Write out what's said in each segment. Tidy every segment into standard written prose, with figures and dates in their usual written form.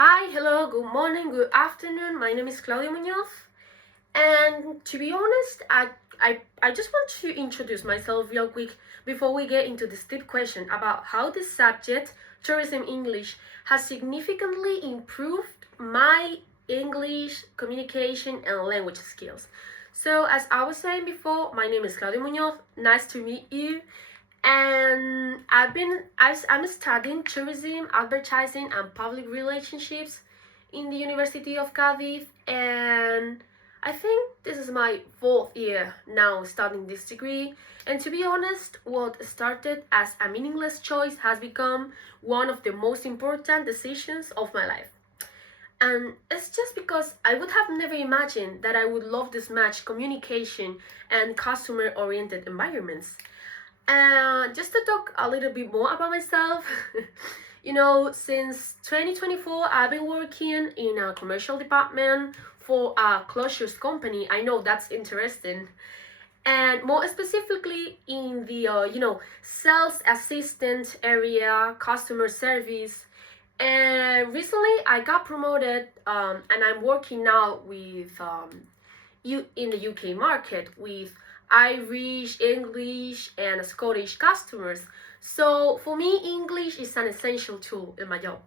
Hi, hello, good morning, good afternoon. My name is Claudia Munoz. And to be honest, I just want to introduce myself real quick before we get into this deep question about how this subject, tourism English, has significantly improved my English communication and language skills. So, as I was saying before, my name is Claudia Munoz. Nice to meet you. And I'm studying tourism, advertising, and public relationships in the University of Cadiz, and I think this is my fourth year now studying this degree. And to be honest, what started as a meaningless choice has become one of the most important decisions of my life. And it's just because I would have never imagined that I would love this match communication and customer oriented environments. Just to talk a little bit more about myself, since 2024, I've been working in a commercial department for a closures company. I know that's interesting. And more specifically in the, sales assistant area, customer service. And recently I got promoted, and I'm working now with in the UK market with Irish, English, and Scottish customers. So for me, English is an essential tool in my job.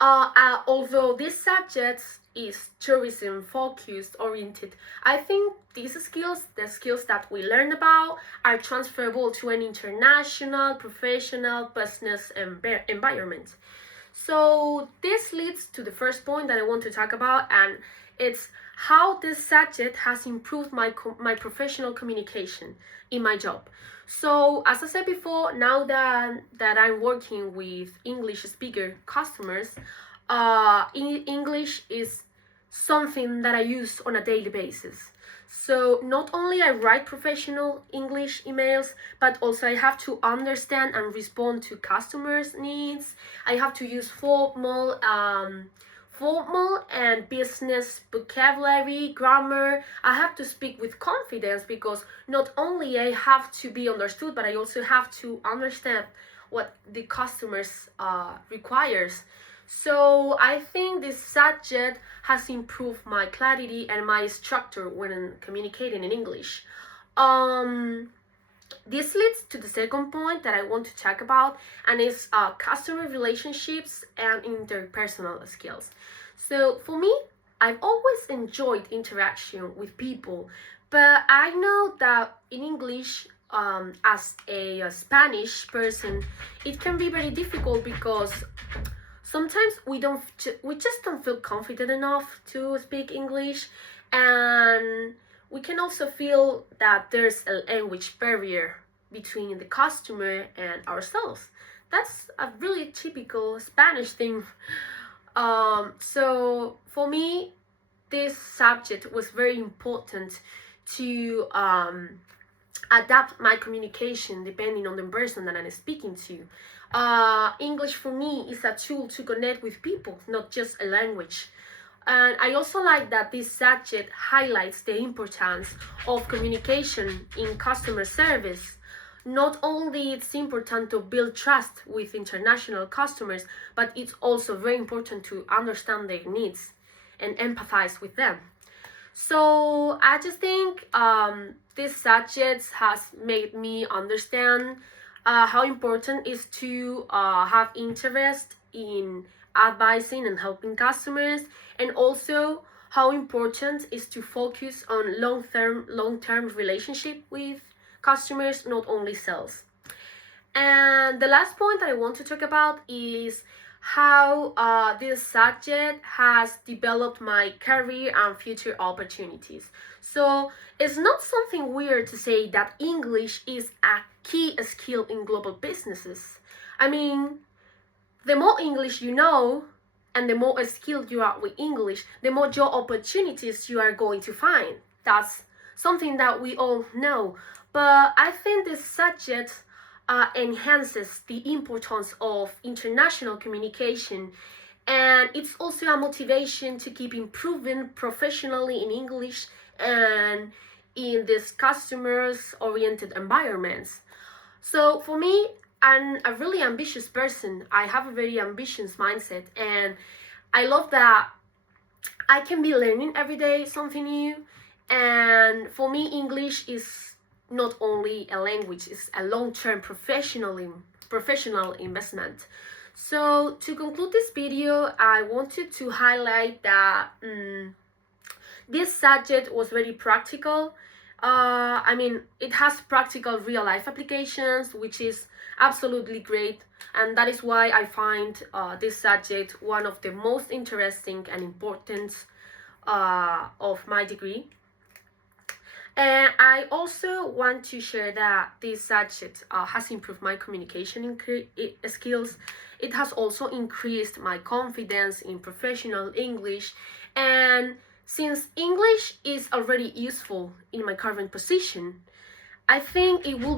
Although this subject is tourism focused oriented, I think these skills, the skills that we learn about, are transferable to an international, professional business environment. So this leads to the first point that I want to talk about, and it's how this subject has improved my professional communication in my job. So as I said before, now that I'm working with English speaker customers, English is something that I use on a daily basis. So not only I write professional English emails, but also I have to understand and respond to customers' needs. I have to use formal and business vocabulary, grammar. I have to speak with confidence because not only I have to be understood, but I also have to understand what the customers requires. So I think this subject has improved my clarity and my structure when communicating in English. This leads to the second point that I want to talk about, and is customer relationships and interpersonal skills. So for me, I've always enjoyed interaction with people, but I know that in English, as a Spanish person, it can be very difficult because sometimes we just don't feel confident enough to speak English, and we can also feel that there's a language barrier between the customer and ourselves. That's a really typical Spanish thing. So for me, this subject was very important to adapt my communication depending on the person that I'm speaking to. English for me is a tool to connect with people, not just a language. And I also like that this subject highlights the importance of communication in customer service. Not only it's important to build trust with international customers, but it's also very important to understand their needs and empathize with them. So I just think this subject has made me understand how important is to have interest in advising and helping customers, and also how important is to focus on long-term relationship with customers, not only sales. And the last point that I want to talk about is how this subject has developed my career and future opportunities. So it's not something weird to say that English is a key skill in global businesses. I mean, the more English you know and the more skilled you are with English, the more job opportunities you are going to find. That's something that we all know. But I think this subject enhances the importance of international communication, and it's also a motivation to keep improving professionally in English and in these customers oriented environments. So for me, I'm a really ambitious person. I have a very ambitious mindset, and I love that I can be learning every day something new. And for me, English is not only a language, it's a long-term professional investment. So to conclude this video, I wanted to highlight that this subject was very practical. I mean, it has practical real life applications, which is absolutely great, and that is why I find this subject one of the most interesting and important of my degree. And I also want to share that this subject has improved my communication skills. It has also increased my confidence in professional English, and since English is already useful in my current position, I think it will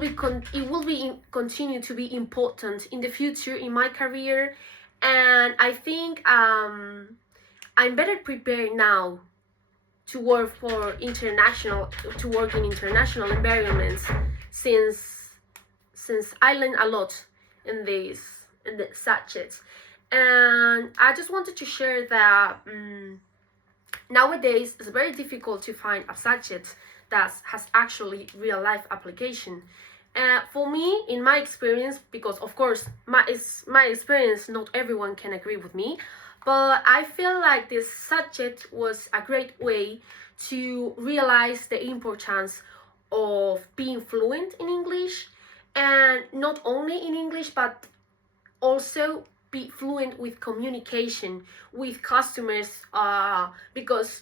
continue to be important in the future in my career, and I think I'm better prepared now to work in international environments, since I learned a lot in the subjects. And I just wanted to share that nowadays it's very difficult to find a subject that has actually real life application. For me, in my experience, because of course my experience, not everyone can agree with me, but I feel like this subject was a great way to realize the importance of being fluent in English, and not only in English, but also be fluent with communication with customers, because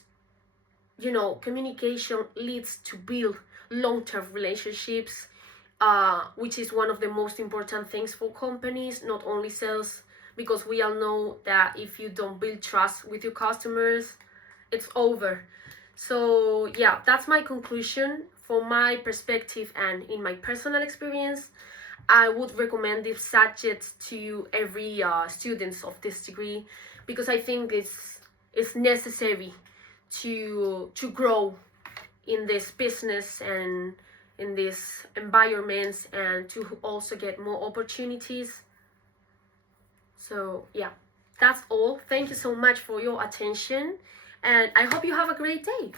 communication leads to build long-term relationships, which is one of the most important things for companies, not only sales, because we all know that if you don't build trust with your customers, it's over. So yeah, that's my conclusion. From my perspective and in my personal experience, I would recommend this subject to every students of this degree, because I think it's necessary to grow in this business and in these environments, and to also get more opportunities. So yeah, that's all. Thank you so much for your attention, and I hope you have a great day.